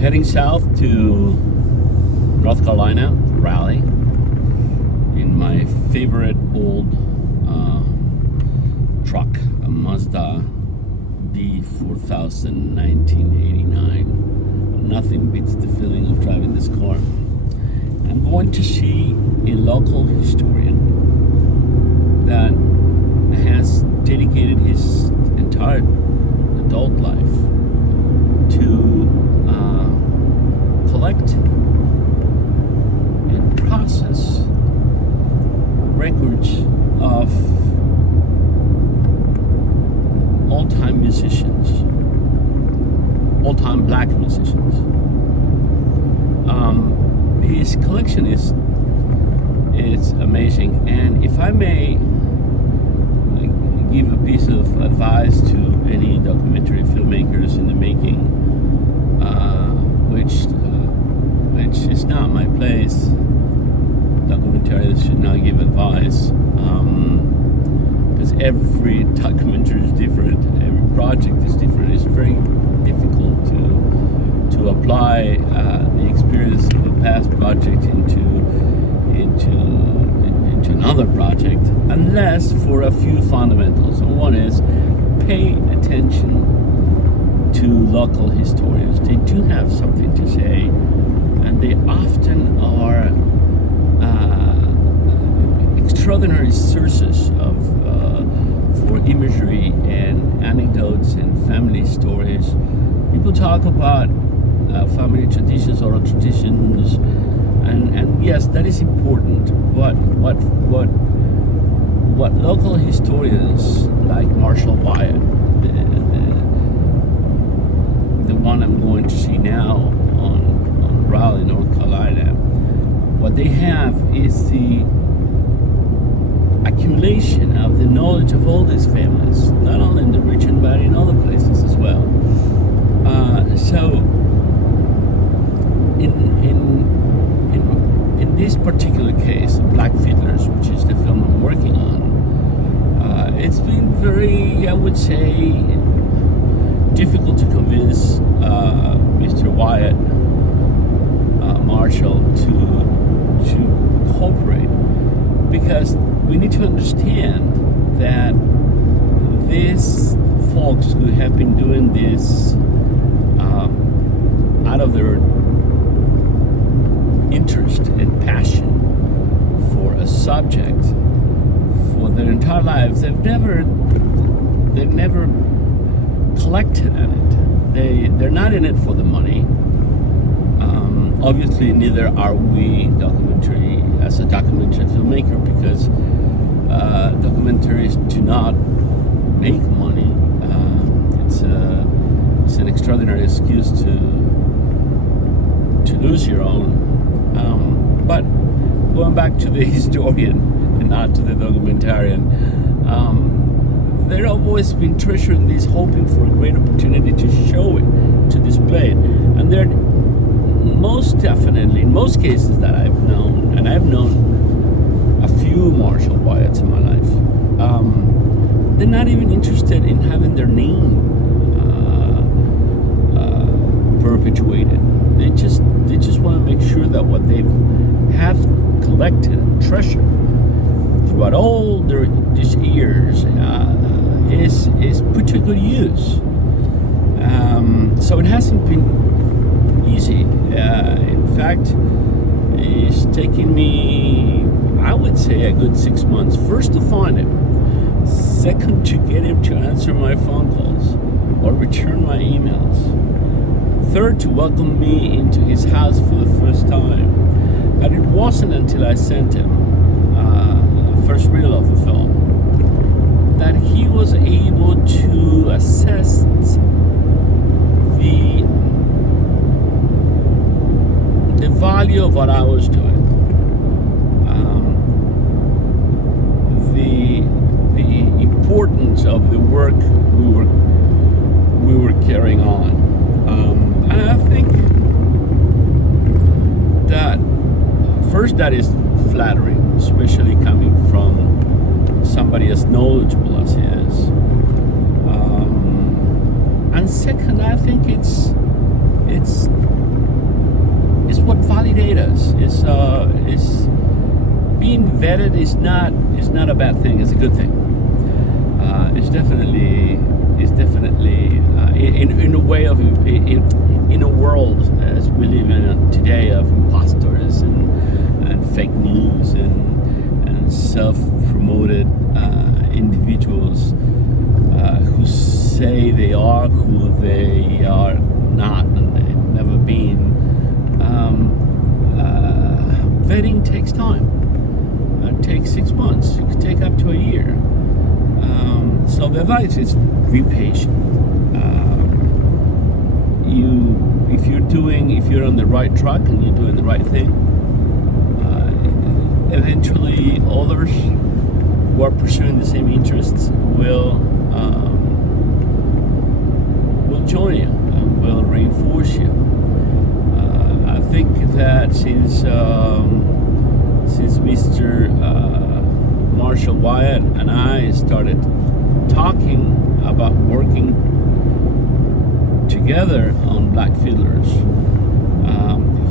Heading south to North Carolina, Raleigh, in my favorite old truck, a Mazda B4000 1989. Nothing beats the feeling of driving this car. I'm going to see a local historian that has dedicated his entire adult life to collect and process records of old-time musicians, old-time black musicians. His collection is amazing, and if I may give a piece of advice to any documentary filmmakers in the making, which is not my place. Documentarians should not give advice, because every documentary is different, every project is different. It's very difficult to apply the experience of a past project into another project, unless for a few fundamentals. And one is, pay attention to local historians. They do have something to say, and they often are extraordinary sources for imagery and anecdotes and family stories. People talk about family traditions, oral traditions, and yes, that is important. But what local historians like Marshall Wyatt, the one I'm going to see now on Raleigh, North Carolina, what they have is the accumulation of the knowledge of all these families, not only in the region but in other places as well. So in this particular case, Black Fiddlers, which is the film I'm working on, it's been very, I would say, difficult to convince Mr. Wyatt, Marshall, to cooperate, because we need to understand that these folks who have been doing this out of their interest and passion for a subject for their entire lives, they've never collected on it. They're not in it for the money. Obviously, neither are we as a documentary filmmaker, because documentaries do not make money. It's an extraordinary excuse to lose your own. But going back to the historian and not to the documentarian, they've always been treasuring this, hoping for a great opportunity to show it, to display it. And they're most definitely, in most cases that I've known, and I've known a few Marshall Wyatts in my life, they're not even interested in having their name perpetuated. They just want to make sure that what they have collected and treasured throughout all these years is put to good use. So it hasn't been easy. In fact, it's taken me, I would say, a good 6 months. First, to find him. Second, to get him to answer my phone calls or return my emails. Third, to welcome me into his house for the first time. And it wasn't until I sent him the first reel of the film that he was able to assess the value of what I was doing, the importance of the work we were carrying on, and I think that first, that is flattering, especially coming from somebody as knowledgeable as he is. And second, I think it's is being vetted is not a bad thing. It's a good thing. It's definitely in a way of in a world as we live in today of imposters and fake news and self-promoted individuals who say they are who they are not and they've never been. Vetting takes time. It takes 6 months. It could take up to a year. So the advice is be patient. If you're on the right track and you're doing the right thing, eventually others who are pursuing the same interests will join you and will reinforce you. I think that since Mr. Marshall Wyatt and I started talking about working together on Black Fiddlers,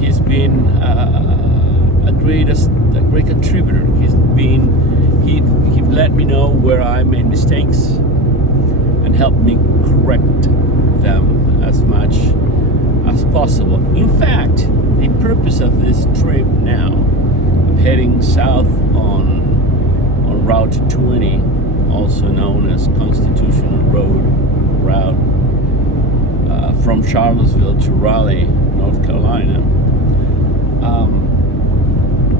he's been a great contributor. He let me know where I made mistakes and helped me correct them as much as possible. In fact, the purpose of this trip now, I'm heading south on Route 20, also known as Constitutional Road route, from Charlottesville to Raleigh, North Carolina.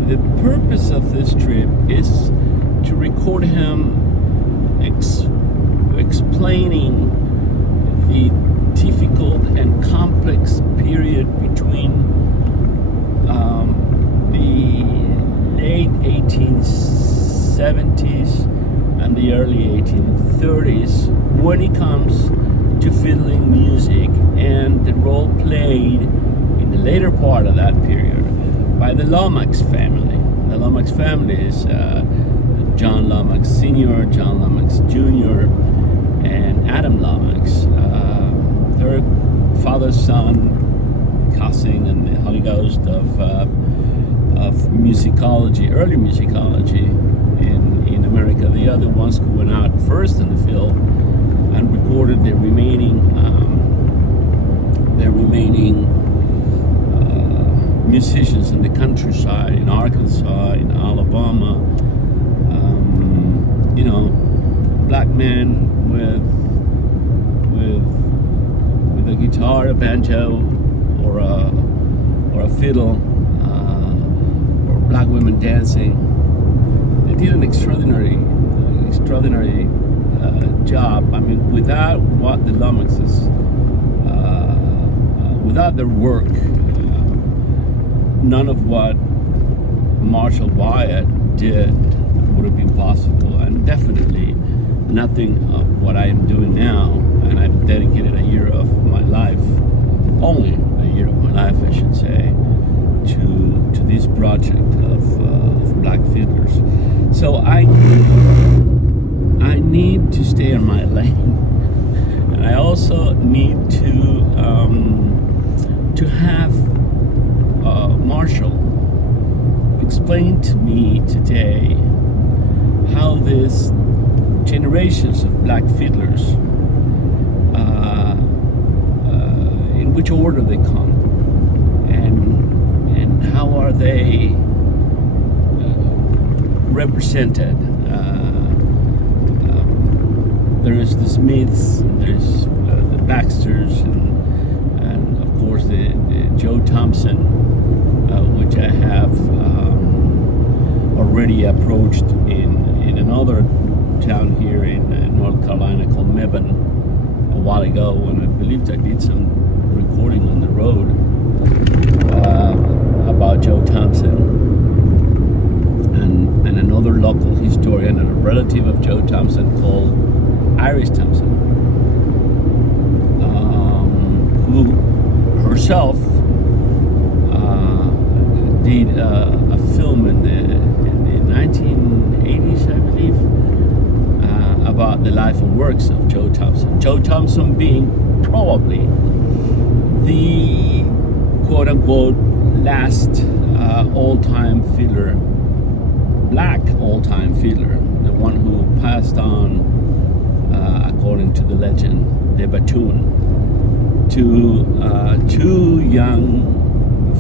The purpose of this trip is to record him explaining the difficult and complex period between the late 1870s and the early 1830s when it comes to fiddling music and the role played in the later part of that period by the Lomax family. The Lomax family is John Lomax Sr., John Lomax Jr., and Adam Lomax. They're father, son, cousin, and the Holy Ghost of musicology, early musicology in America. They are the ones who went out first in the field and recorded the remaining musicians in the countryside, in Arkansas, in Alabama. Black men with a guitar, a banjo, or a fiddle, or black women dancing. They did an extraordinary job. I mean, without what the Lomaxes, without their work, none of what Marshall Wyatt did would have been possible, and definitely nothing of what I am doing now. And I've dedicated a year of my life, only a year of my life, I should say, to this project of Black Fiddlers. So I need to stay on my lane, and I also need to have Marshall explain to me today how these generations of black fiddlers, in which order they come, and how are they represented. There is the Smiths, and there's the Baxters, and of course the Joe Thompson, which I have already approached in another town here in North Carolina called Mebane a while ago, when I believed I did some recording on the road about Joe Thompson, and another local historian and a relative of Joe Thompson called Iris Thompson, who herself did a film in the 1980s, I believe, about the life and works of Joe Thompson. Joe Thompson being probably the quote-unquote last old-time fiddler, black old-time fiddler, the one who passed on, according to the legend, the baton to two young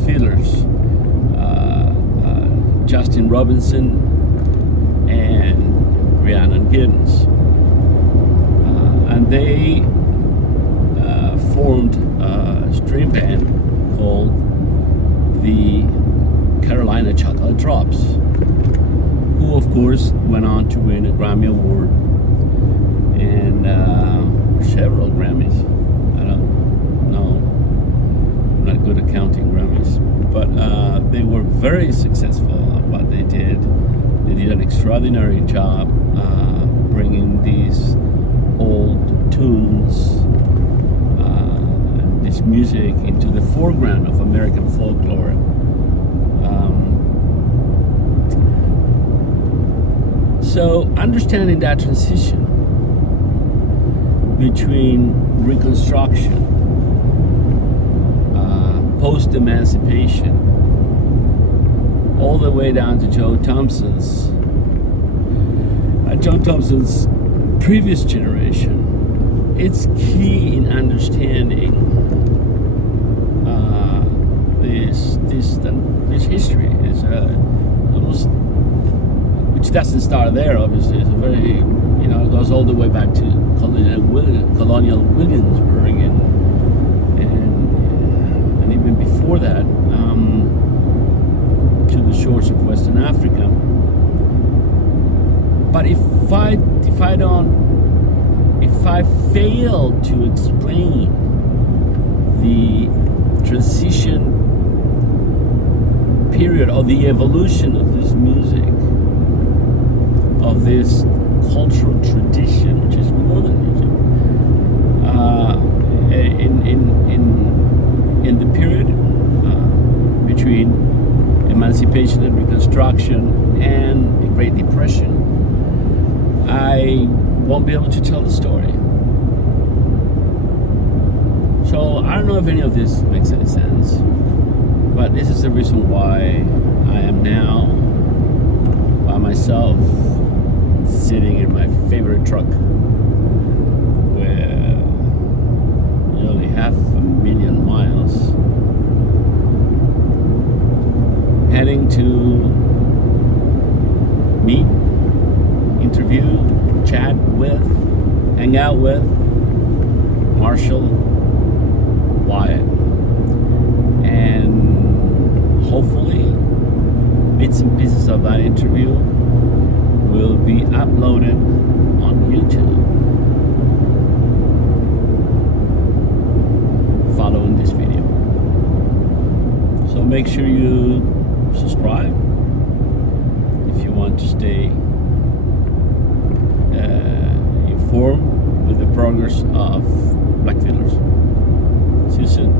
fiddlers, Justin Robinson and Rhiannon Giddens. And they formed a string band called the Carolina Chocolate Drops, who of course went on to win a Grammy Award and several Grammys. I don't know, I'm not good at counting Grammys, but they were very successful at what they did. They did an extraordinary job bringing these old tunes and this music into the foreground of American folklore. So understanding that transition between Reconstruction, post-emancipation, all the way down to Joe Thompson's previous generation, it's key in understanding this history. Is almost, which doesn't start there, obviously. It's a very, it goes all the way back to colonial Williamsburg and even before that, to the shores of Western Africa. But if I fail to explain the transition period or the evolution of this music, of this cultural tradition, which is more than music, in the period between emancipation and Reconstruction and the Great Depression, I won't be able to tell the story. So I don't know if any of this makes any sense, but this is the reason why I am now by myself, sitting in my favorite truck with nearly 500,000 miles, heading to meet, interview, chat with, hang out with Marshall Wyatt, and hopefully bits and pieces of that interview will be uploaded on YouTube following this video. So make sure you subscribe if you want to stay informed with the progress of Black Fiddlers. See you soon.